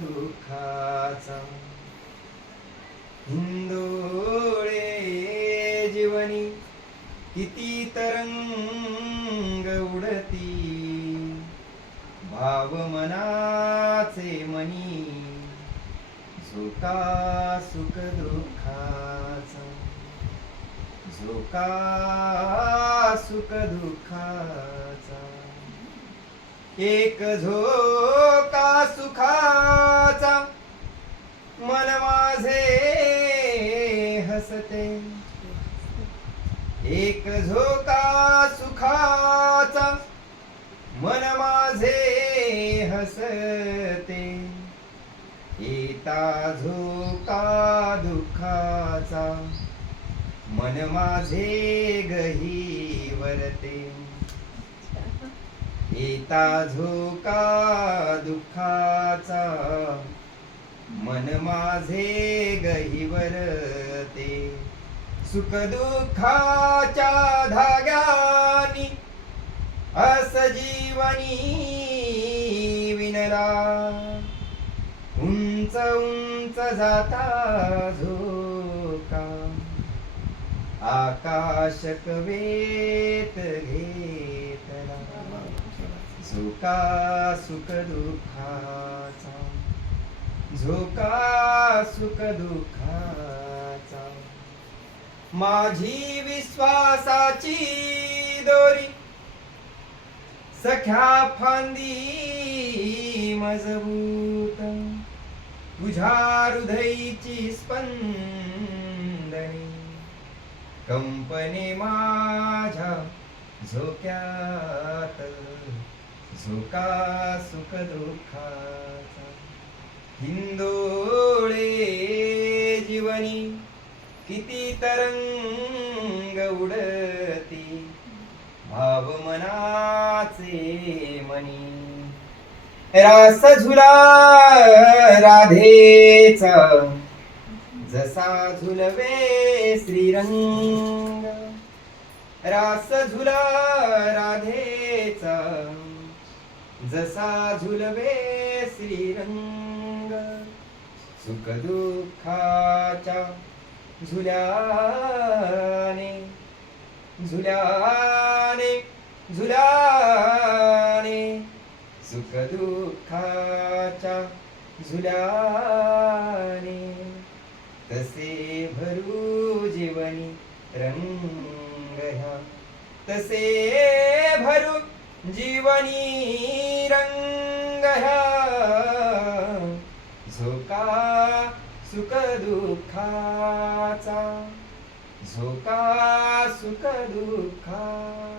दुःखाचा हिंदोळे जीवनी किती तरंग उडती भाव मनाचे मनी झोका सुख दुःखाचा झोका सुख दुःखाचा एक झोका सुखाचा मन माझे हसते एक झोका सुखाचा मन माझे हसते येता झोका दुःखाचा मन माझे गहिवरते येता झोका दुःखाचा मन माझे गहिवरते सुख दुःखाच्या धाग्यानी अस जीवनी विनला उंच उंच जाता झोका आकाश कवेत घेतला झोका सुख दुःखाचा झोका सुख दुःखाचा माझी विश्वासाची दोरी सख्या फांदी मजबूत तुझ्या हृदयची स्पंदनी कंपने माझ्या झोक्यात झोका सुख दुःखाचा हिंदोळे जीवनी किती तरंग उडती भाव मनाचे मनी रास झुला राधेचा जसा झुलवे श्रीरंग रास झुला राधेचा जसा झुलवे श्रीरंग सुख दुःखाच्या झुल्याने झुल्याने झुल्याने सुख दुःखाच्या झुल्याने तसे भरू जीवनी रंग ह्या तसे भरू जीवनी रंग ह्या झोका सुख दुःखाचा झोका सुख दुःखाचा